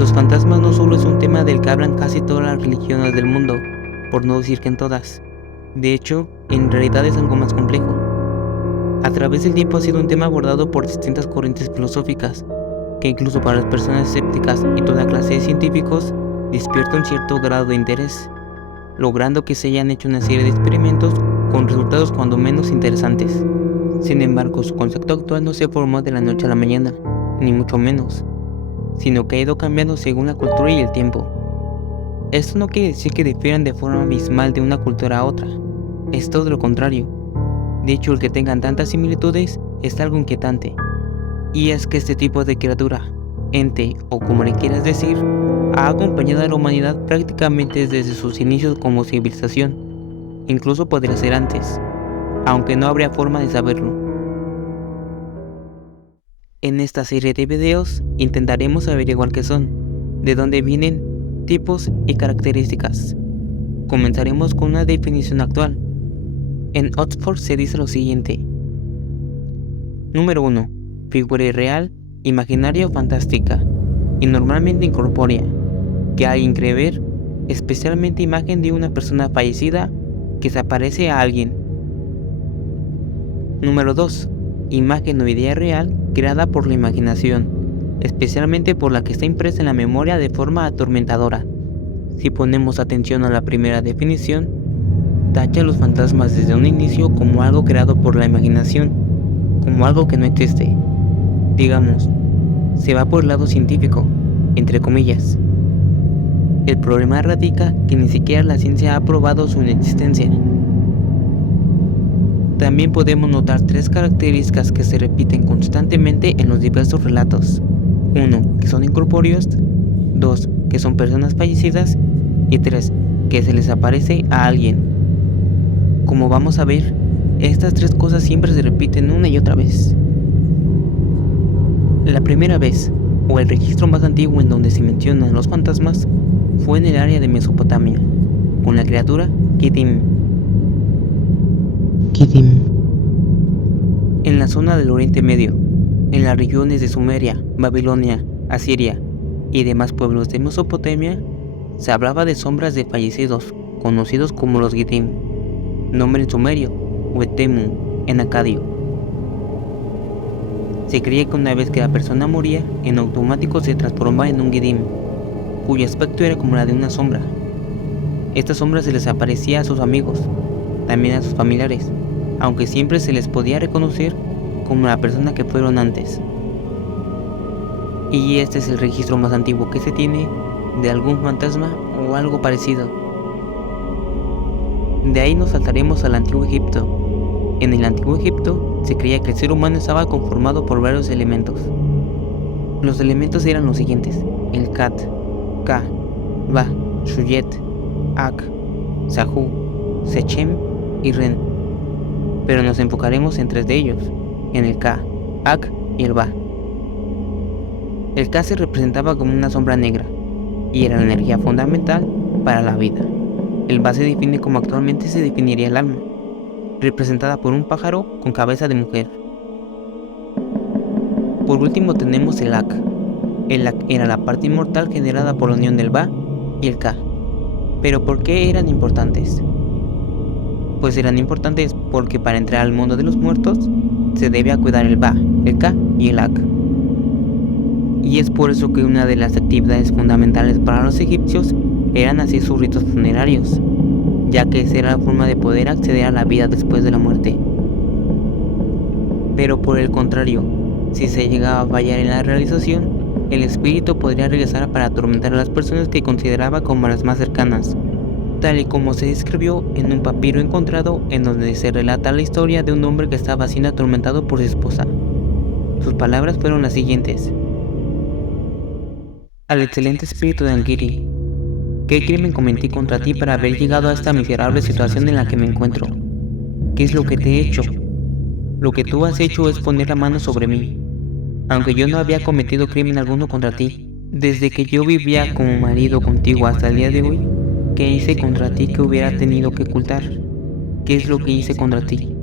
Los fantasmas no solo es un tema del que hablan casi todas las religiones del mundo, por no decir que en todas. De hecho, en realidad es algo más complejo. A través del tiempo ha sido un tema abordado por distintas corrientes filosóficas, que incluso para las personas escépticas y toda clase de científicos, despierta un cierto grado de interés, logrando que se hayan hecho una serie de experimentos con resultados cuando menos interesantes. Sin embargo, su concepto actual no se formó de la noche a la mañana, ni mucho menos, sino que ha ido cambiando según la cultura y el tiempo. Esto no quiere decir que difieran de forma abismal de una cultura a otra, es todo lo contrario. De hecho, el que tengan tantas similitudes es algo inquietante, y es que este tipo de criatura, ente o como le quieras decir, ha acompañado a la humanidad prácticamente desde sus inicios como civilización, incluso podría ser antes, aunque no habría forma de saberlo. En esta serie de videos intentaremos averiguar qué son, de dónde vienen, tipos y características. Comenzaremos con una definición actual. En Oxford se dice lo siguiente. Número 1. Figura irreal, imaginaria o fantástica, y normalmente incorpórea, que alguien cree ver, especialmente imagen de una persona fallecida que se aparece a alguien. Número 2. Imagen o idea real creada por la imaginación, especialmente por la que está impresa en la memoria de forma atormentadora. Si ponemos atención a la primera definición, tacha a los fantasmas desde un inicio como algo creado por la imaginación, como algo que no existe. Digamos, se va por el lado científico, entre comillas. El problema radica que ni siquiera la ciencia ha probado su inexistencia. También podemos notar tres características que se repiten constantemente en los diversos relatos. 1. Que son incorpóreos. 2. Que son personas fallecidas. Y 3. Que se les aparece a alguien. Como vamos a ver, estas tres cosas siempre se repiten una y otra vez. La primera vez, o el registro más antiguo en donde se mencionan los fantasmas, fue en el área de Mesopotamia, con la criatura Kitim. En la zona del Oriente Medio, en las regiones de Sumeria, Babilonia, Asiria y demás pueblos de Mesopotamia, se hablaba de sombras de fallecidos, conocidos como los Gitim, nombre en sumerio, o Etemu en acadio. Se creía que una vez que la persona moría, en automático se transformaba en un Gidim, cuyo aspecto era como la de una sombra. Esta sombra se les aparecía a sus amigos, también a sus familiares, aunque siempre se les podía reconocer como la persona que fueron antes. Y este es el registro más antiguo que se tiene de algún fantasma o algo parecido. De ahí nos saltaremos al Antiguo Egipto. En el Antiguo Egipto se creía que el ser humano estaba conformado por varios elementos. Los elementos eran los siguientes: el Kat, Ka, Ba, Shuyet, Ak, Sahu, Sechem y Ren. Pero nos enfocaremos en tres de ellos, en el Ka, Ak y el Ba. El Ka se representaba como una sombra negra, y era la energía fundamental para la vida. El Ba se define como actualmente se definiría el alma, representada por un pájaro con cabeza de mujer. Por último tenemos el Ak. El Ak era la parte inmortal generada por la unión del Ba y el Ka. ¿Pero por qué eran importantes? Pues eran importantes porque para entrar al mundo de los muertos se debe cuidar el Ba, el Ka y el Ak. Y es por eso que una de las actividades fundamentales para los egipcios eran hacer sus ritos funerarios, ya que esa era la forma de poder acceder a la vida después de la muerte. Pero por el contrario, si se llegaba a fallar en la realización, el espíritu podría regresar para atormentar a las personas que consideraba como las más cercanas, tal y como se describió en un papiro encontrado en donde se relata la historia de un hombre que estaba siendo atormentado por su esposa. Sus palabras fueron las siguientes: al excelente espíritu de Angiri, ¿qué crimen cometí contra ti para haber llegado a esta miserable situación en la que me encuentro? ¿Qué es lo que te he hecho? Lo que tú has hecho es poner la mano sobre mí, aunque yo no había cometido crimen alguno contra ti. Desde que yo vivía como marido contigo hasta el día de hoy, ¿qué hice contra ti que hubiera tenido que ocultar? ¿Qué es lo que hice contra ti?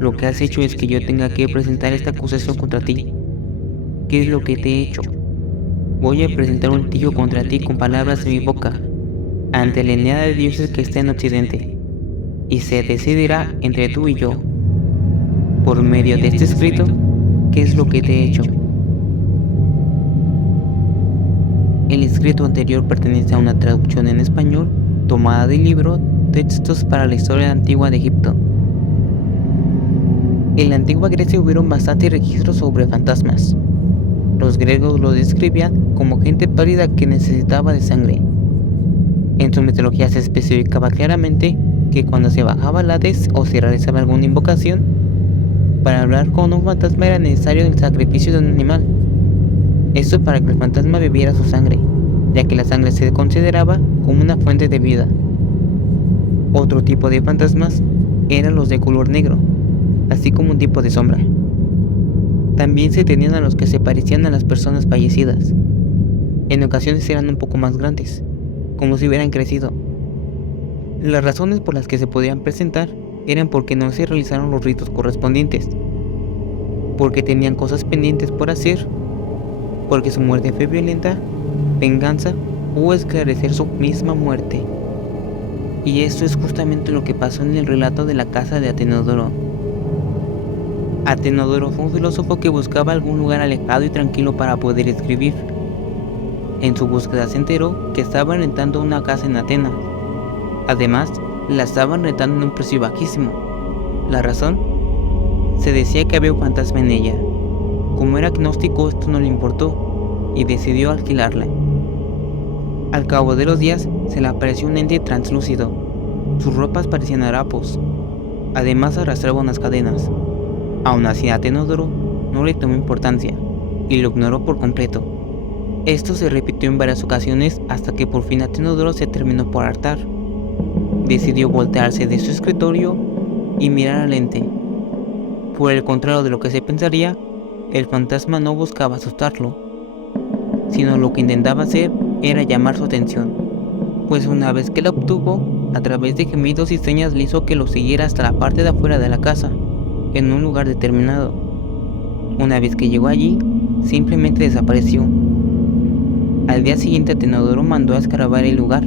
Lo que has hecho es que yo tenga que presentar esta acusación contra ti. ¿Qué es lo que te he hecho? Voy a presentar un litigio contra ti con palabras de mi boca, ante la eneada de dioses que está en Occidente, y se decidirá entre tú y yo, por medio de este escrito, qué es lo que te he hecho. El escrito anterior pertenece a una traducción en español tomada del libro Textos para la Historia Antigua de Egipto. En la antigua Grecia hubieron bastantes registros sobre fantasmas. Los griegos lo describían como gente pálida que necesitaba de sangre. En su mitología se especificaba claramente que cuando se bajaba al Hades o se realizaba alguna invocación, para hablar con un fantasma era necesario el sacrificio de un animal. Esto para que el fantasma bebiera su sangre, ya que la sangre se consideraba como una fuente de vida. Otro tipo de fantasmas eran los de color negro, así como un tipo de sombra. También se tenían a los que se parecían a las personas fallecidas. En ocasiones eran un poco más grandes, como si hubieran crecido. Las razones por las que se podían presentar eran porque no se realizaron los ritos correspondientes, porque tenían cosas pendientes por hacer, porque su muerte fue violenta, venganza o esclarecer su misma muerte. Y esto es justamente lo que pasó en el relato de la casa de Atenodoro. Atenodoro fue un filósofo que buscaba algún lugar alejado y tranquilo para poder escribir. En su búsqueda se enteró que estaban rentando una casa en Atenas. Además, la estaban rentando en un precio bajísimo. ¿La razón? Se decía que había un fantasma en ella. Como era agnóstico, esto no le importó y decidió alquilarla. Al cabo de los días, se le apareció un ente translúcido. Sus ropas parecían harapos. Además, arrastraba unas cadenas. Aún así, Atenodoro no le tomó importancia y lo ignoró por completo. Esto se repitió en varias ocasiones hasta que por fin Atenodoro se terminó por hartar. Decidió voltearse de su escritorio y mirar al ente. Por el contrario de lo que se pensaría, el fantasma no buscaba asustarlo, sino lo que intentaba hacer era llamar su atención, pues una vez que la obtuvo, a través de gemidos y señas le hizo que lo siguiera hasta la parte de afuera de la casa, en un lugar determinado. Una vez que llegó allí, simplemente desapareció. Al día siguiente Atenodoro mandó a escarbar el lugar,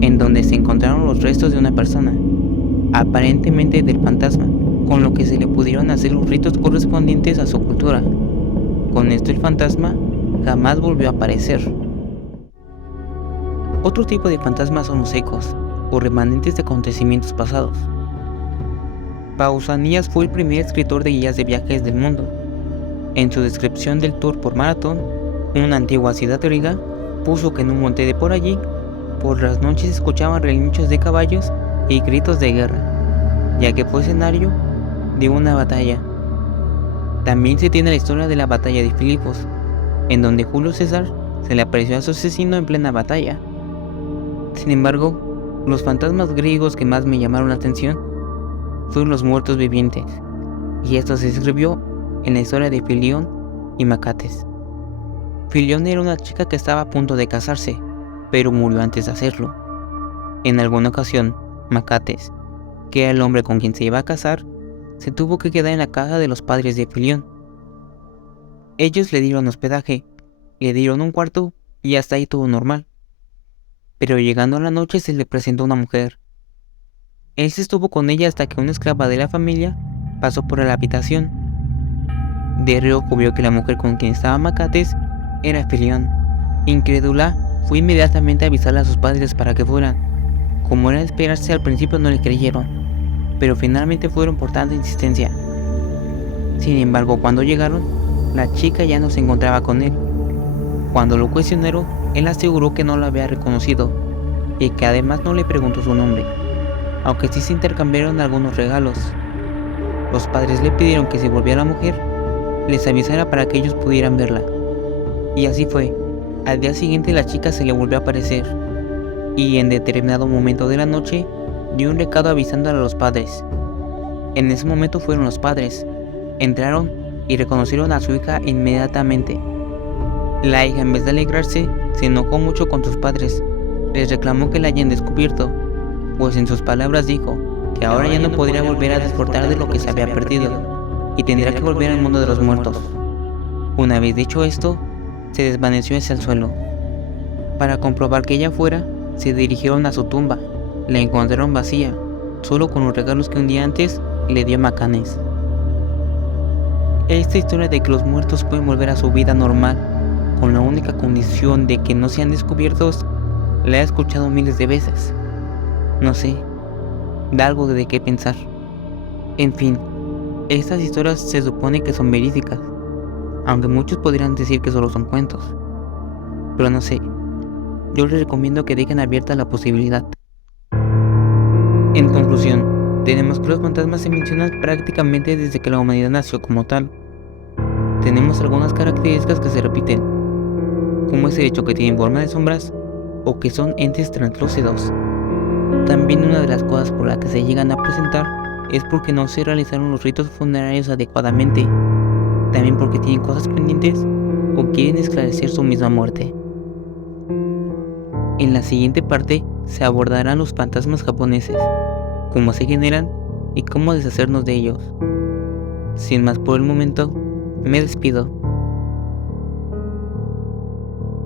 en donde se encontraron los restos de una persona, aparentemente del fantasma, con lo que se le pudieron hacer los ritos correspondientes a su cultura. Con esto el fantasma jamás volvió a aparecer. Otro tipo de fantasmas son los ecos, o remanentes de acontecimientos pasados. Pausanias fue el primer escritor de guías de viajes del mundo. En su descripción del tour por Maratón, una antigua ciudad griega, puso que en un monte de por allí, por las noches se escuchaban relinchos de caballos y gritos de guerra, ya que fue escenario de una batalla. También se tiene la historia de la batalla de Filipos, en donde Julio César se le apareció a su asesino en plena batalla. Sin embargo, los fantasmas griegos que más me llamaron la atención fueron los muertos vivientes, y esto se escribió en la historia de Filión y Macates. Filión era una chica que estaba a punto de casarse, pero murió antes de hacerlo. En alguna ocasión, Macates, que era el hombre con quien se iba a casar, se tuvo que quedar en la casa de los padres de Filión. Ellos le dieron hospedaje, le dieron un cuarto y hasta ahí todo normal. Pero llegando a la noche se le presentó una mujer. Él se estuvo con ella hasta que una esclava de la familia pasó por la habitación. De reojo vio que la mujer con quien estaba Macates era Filión. Incrédula, fue inmediatamente a avisarle a sus padres para que fueran. Como era de esperarse, al principio no le creyeron, pero finalmente fueron por tanta insistencia. Sin embargo, cuando llegaron, la chica ya no se encontraba con él. Cuando lo cuestionaron, él aseguró que no lo había reconocido y que además no le preguntó su nombre, aunque sí se intercambiaron algunos regalos. Los padres le pidieron que si volvía la mujer, les avisara para que ellos pudieran verla. Y así fue. Al día siguiente la chica se le volvió a aparecer, y en determinado momento de la noche dio un recado avisándole a los padres. En ese momento fueron los padres, entraron y reconocieron a su hija inmediatamente. La hija, en vez de alegrarse, se enojó mucho con sus padres, les reclamó que la hayan descubierto, pues en sus palabras dijo que ahora ya no podría volver a disfrutar de lo que se había perdido, y tendría que volver al mundo de los muertos. Una vez dicho esto, se desvaneció hacia el suelo. Para comprobar que ella fuera, se dirigieron a su tumba. La encontraron vacía, solo con los regalos que un día antes le dio Macanes. Esta historia de que los muertos pueden volver a su vida normal, con la única condición de que no sean descubiertos, la he escuchado miles de veces. No sé, da algo de qué pensar. En fin, estas historias se supone que son verídicas, aunque muchos podrían decir que solo son cuentos. Pero no sé, yo les recomiendo que dejen abierta la posibilidad. En conclusión, tenemos que los fantasmas se mencionan prácticamente desde que la humanidad nació como tal. Tenemos algunas características que se repiten, como es el hecho que tienen forma de sombras o que son entes translúcidos. También una de las cosas por las que se llegan a presentar es porque no se realizaron los ritos funerarios adecuadamente, también porque tienen cosas pendientes o quieren esclarecer su misma muerte. En la siguiente parte se abordarán los fantasmas japoneses, cómo se generan y cómo deshacernos de ellos. Sin más por el momento, me despido.